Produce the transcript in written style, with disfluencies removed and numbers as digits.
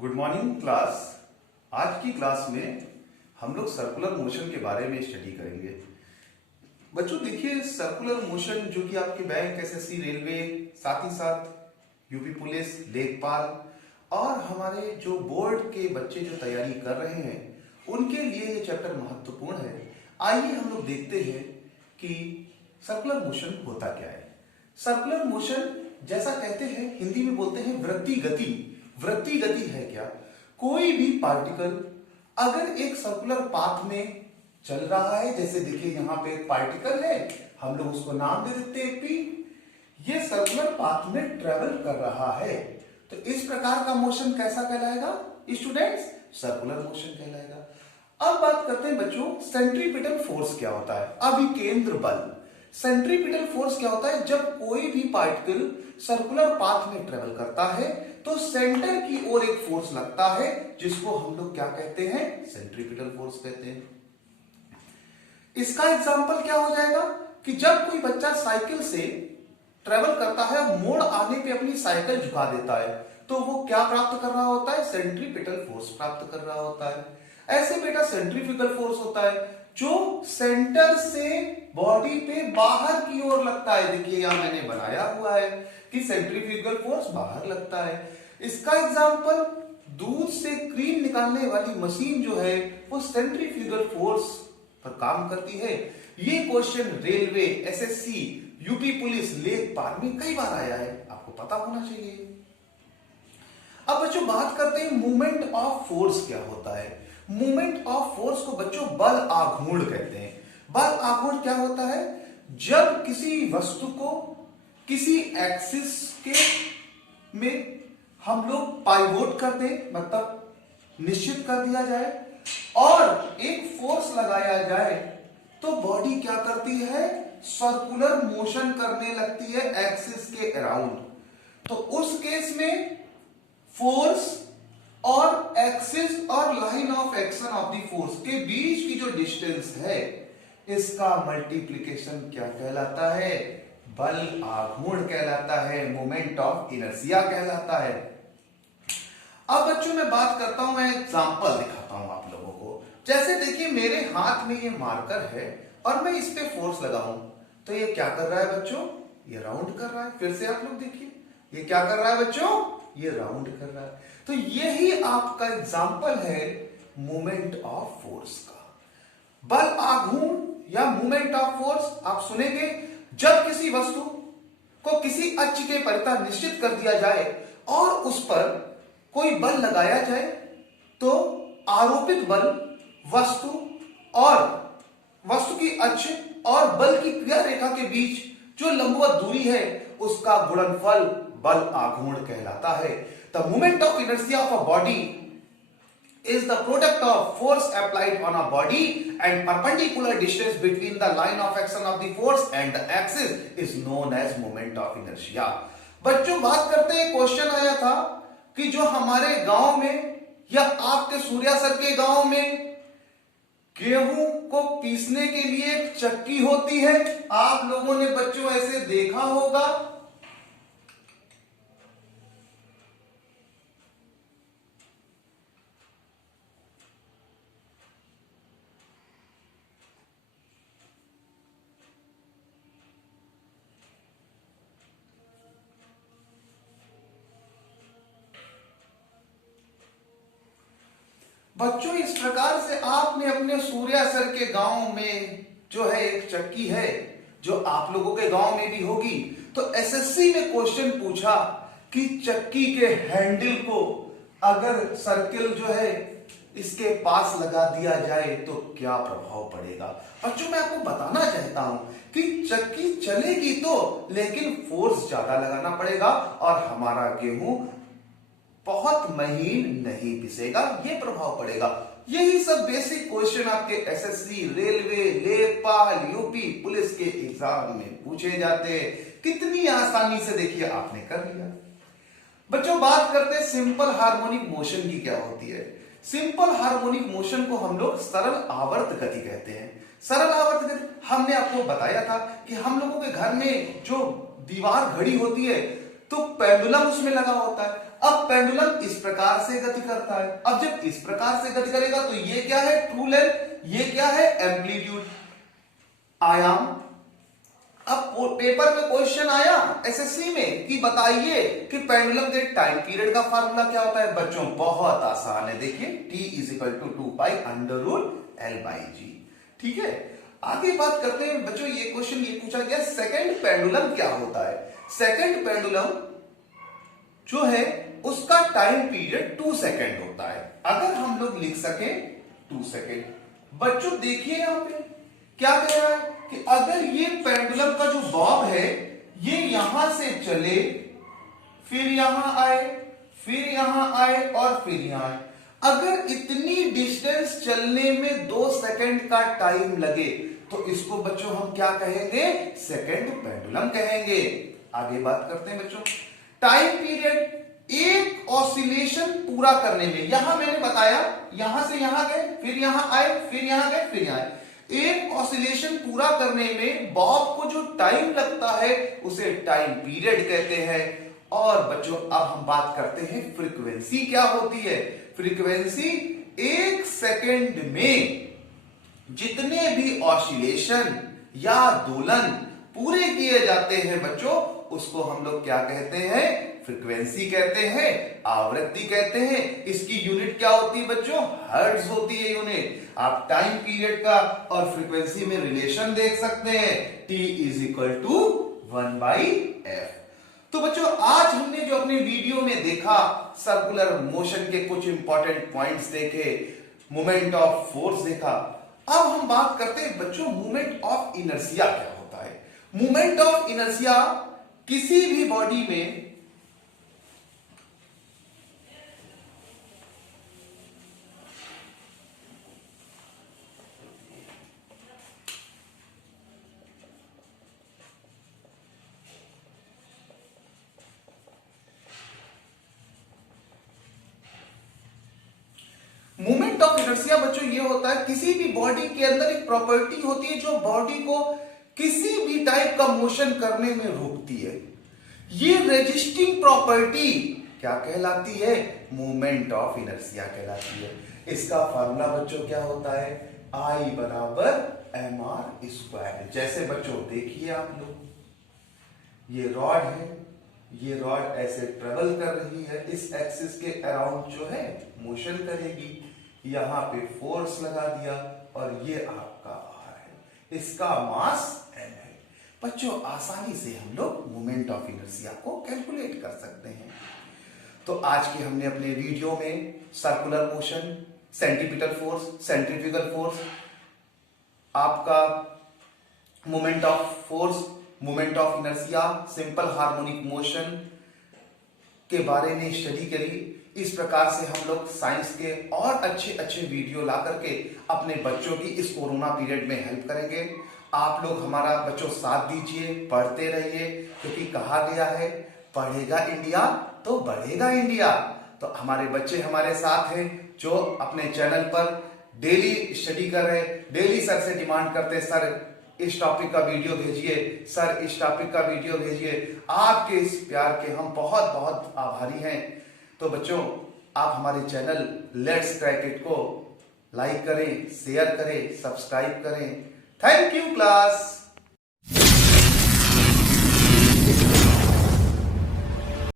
Good morning class. आज की class में हम लोग सर्कुलर मोशन के बारे में स्टडी करेंगे। बच्चों देखिए, सर्कुलर मोशन जो कि आपके बैंक, एसएससी, रेलवे, साथ ही साथ यूपी पुलिस, लेखपाल और हमारे जो बोर्ड के बच्चे जो तैयारी कर रहे हैं उनके लिए ये चैप्टर महत्वपूर्ण है। आइए हम लोग देखते हैं कि सर्कुलर मोशन होता क्या है। सर्कुलर मोशन जैसा कहते हैं, हिंदी में बोलते हैं वृत्ति गति। वृत्ति गति है क्या? कोई भी पार्टिकल अगर एक सर्कुलर पाथ में चल रहा है, जैसे देखिए यहां पे एक पार्टिकल है, हम लोग उसको नाम दे देते हैं पी। ये सर्कुलर पाथ में ट्रेवल कर रहा है, तो इस प्रकार का मोशन कैसा कहलाएगा स्टूडेंट्स? सर्कुलर मोशन कहलाएगा। अब बात करते हैं बच्चों, सेंट्रीपिटल फोर्स क्या होता है? अभिकेंद्र बल। सेंट्रीपिटल फोर्स क्या होता है? जब कोई भी पार्टिकल सर्कुलर पाथ में ट्रेवल करता है तो सेंटर की ओर एक फोर्स लगता है, जिसको हम लोग क्या कहते हैं? सेंट्रीपिटल फोर्स कहते हैं। इसका एग्जांपल क्या हो जाएगा कि जब कोई बच्चा साइकिल से ट्रेवल करता है, मोड़ आने पे अपनी साइकिल झुका देता है, तो वो क्या प्राप्त कर रहा होता है? सेंट्रीपिटल फोर्स प्राप्त कर रहा होता है। ऐसे बेटा सेंट्रीफ्यूगल फोर्स होता है जो सेंटर से बॉडी पे बाहर की ओर लगता है। देखिए यहां मैंने बनाया हुआ है कि सेंट्रीफ्यूगल फोर्स बाहर लगता है। इसका एग्जांपल, दूध से क्रीम निकालने वाली मशीन जो है वो सेंट्रीफ्यूगल फोर्स पर काम करती है। ये question railway, SSC, UP police, लेखपाल में कई बार आया है, आपको पता होना चाहिए। अब बच्चों बात करते हैं मूवमेंट ऑफ फोर्स क्या होता है। मूवमेंट ऑफ फोर्स को बच्चों बल आघूर्ण कहते हैं। बल आघूर्ण क्या होता है? जब किसी वस्तु को किसी एक्सिस के में हम लोग पाइवोट कर दें, मतलब निश्चित कर दिया जाए और एक फोर्स लगाया जाए, तो बॉडी क्या करती है? सर्कुलर मोशन करने लगती है एक्सिस के अराउंड। तो उस केस में फोर्स और एक्सिस और line of action of the force के बीच की जो डिस्टेंस है, इसका मल्टीप्लिकेशन क्या कहलाता है? बल आघूर्ण कहलाता है, मोमेंट ऑफ इनर्शिया कहलाता है। अब बच्चों मैं बात करता हूं, मैं एग्जांपल दिखाता हूं आप लोगों को। जैसे देखिए मेरे हाथ में ये मार्कर है और मैं इस पे फोर्स लगाऊं, तो ये क्या कर रहा है बच्चों? ये राउंड कर रहा है। फिर से आप लोग देखिए, ये क्या कर रहा है बच्चों? ये राउंड कर रहा है। तो यही आपका एग्जांपल है मूवमेंट ऑफ फोर्स का। बल आघूर्ण या मूवमेंट ऑफ फोर्स आप सुनेंगे जब किसी वस्तु को किसी अक्ष के परितः निश्चित कर दिया जाए और उस पर कोई बल लगाया जाए, तो आरोपित बल वस्तु की अक्ष और बल की क्रिया रेखा के बीच जो लंबवत दूरी है, उसका गुणनफल बल आघूर्ण कहलाता है। The moment of inertia of a body is the product of force applied on a body and perpendicular distance between the line of action of the force and the axis is known as moment of inertia। बच्चों बात करते हैं, question आया था कि जो हमारे गांव में या आपके सूर्या सर के गांव में गेहूं को पीसने के लिए एक चक्की होती है। आप लोगों ने बच्चों ऐसे देखा होगा। बच्चों इस प्रकार से आपने अपने सूर्या सर के गांव में जो है एक चक्की है, जो आप लोगों के गांव में भी होगी। तो एसएससी ने क्वेश्चन पूछा कि चक्की के हैंडल को अगर सर्किल जो है इसके पास लगा दिया जाए तो क्या प्रभाव पड़ेगा। बच्चों मैं आपको बताना चाहता हूं कि चक्की चलेगी तो, लेकिन फोर्स ज्यादा लगाना पड़ेगा और हमारा गेहूं बहुत महीन नहीं पिसेगा, ये प्रभाव पड़ेगा। यही सब बेसिक क्वेश्चन आपके एसएससी, रेलवे, लेखपाल, यूपी पुलिस के एग्जाम में पूछे जाते हैं। कितनी आसानी से देखिए आपने कर लिया। बच्चों बात करते हैं सिंपल हार्मोनिक मोशन की क्या होती है। सिंपल हार्मोनिक मोशन को हम लोग सरल आवर्त गति कहते हैं। सरल आवर्त गति हमने आपको बताया था कि हम लोगों के घर में जो दीवार घड़ी होती है तो पेंडुलम उसमें लगा होता है। अब पेंडुलम इस प्रकार से गति करता है। अब जब इस प्रकार से गति करेगा तो ये क्या है? True length. ये क्या है? एम्पलीट्यूड, आयाम। अब पेपर में क्वेश्चन आया एसएससी में कि बताइए कि पेंडुलम के टाइम पीरियड का फार्मूला क्या होता है। बच्चों बहुत आसान है, देखिए t = 2 पाई √L/g। ठीक है, आगे बात करते हैं बच्चों। ये क्वेश्चन ये पूछा गया सेकंड पेंडुलम क्या होता है। सेकंड पेंडुलम जो है उसका टाइम पीरियड 2 सेकंड होता है। अगर हम लोग लिख सके 2 सेकंड। बच्चों देखिए यहां पे क्या कह रहा है कि अगर ये पेंडुलम का जो बॉब है ये यहां से चले, फिर यहां आए, फिर यहां आए और फिर यहां आए, अगर इतनी डिस्टेंस चलने में 2 सेकंड का टाइम लगे तो इसको बच्चों हम क्या कहेंगे? सेकंड पेंडुलम कहेंगे। आगे बात करते हैं बच्चों। टाइम पीरियड एक ऑसिलेशन पूरा करने में, यहां मैंने बताया यहां से यहां गए, फिर यहां आए, फिर यहां गए, फिर यहां आए, एक ऑसिलेशन पूरा करने में बॉब को जो टाइम लगता है उसे टाइम पीरियड कहते हैं। और बच्चों अब हम बात करते हैं फ्रीक्वेंसी क्या होती है। फ्रीक्वेंसी 1 सेकंड में जितने भी ऑसिलेशन या दोलन पूरे किए जाते हैं बच्चों उसको हम लोग क्या कहते हैं? फ्रीक्वेंसी कहते हैं, आवृत्ति कहते हैं। इसकी यूनिट क्या होती है बच्चों? हर्ट्ज होती है यूनिट। आप टाइम पीरियड का और फ्रीक्वेंसी में रिलेशन देख सकते हैं, t = 1/f। तो बच्चों आज हमने जो अपने वीडियो में देखा सर्कुलर मोशन के कुछ इंपॉर्टेंट पॉइंट्स देखे, मोमेंट ऑफ फोर्स देखा। अब हम बात करते हैं बच्चों मोमेंट ऑफ इनर्शिया क्या होता है। मोमेंट ऑफ इनर्शिया किसी भी बॉडी में मोमेंट ऑफ इनर्शिया बच्चों ये होता है किसी भी बॉडी के अंदर एक प्रॉपर्टी होती है जो बॉडी को किसी भी टाइप का मोशन करने में रोकती है। ये रेजिस्टिंग प्रॉपर्टी क्या कहलाती है? मोमेंट ऑफ इनर्शिया कहलाती है। इसका फार्मूला बच्चों क्या होता है? I = mr²। जैसे बच्चों देखिए आप लोग, ये रॉड है, ये रॉड ऐसे ट्रेवल कर रही है, इस एक्सिस के अराउंड जो है मोशन करेगी, यहां पे फोर्स लगा दिया और ये आपका R है, इसका मास m है। बच्चों आसानी से हम लोग मोमेंट ऑफ इनर्शिया को कैलकुलेट कर सकते हैं। तो आज के हमने अपने वीडियो में circular motion, centripetal force, centrifugal force, आपका moment of force, moment of inertia, simple harmonic motion के बारे में स्टडी करी। इस प्रकार से हम लोग साइंस के और अच्छे अच्छे वीडियो ला करके अपने बच्चों की इस कोरोना पीरियड में हेल्प करेंगे। आप लोग हमारा बच्चों साथ दीजिए, पढ़ते रहिए, क्योंकि कहा गया है पढ़ेगा इंडिया तो बढ़ेगा इंडिया। तो हमारे बच्चे हमारे साथ हैं जो अपने चैनल पर डेली स्टडी कर रहे हैं, डेली सर से डिमांड करते हैं सर इस टॉपिक का वीडियो भेजिए, सर इस टॉपिक का वीडियो भेजिए। आपके इस प्यार के हम बहुत बहुत आभारी हैं। तो बच्चों आप हमारे चैनल लेट्स क्रैक इट को लाइक करें, शेयर करें, सब्सक्राइब करें। Thank you class.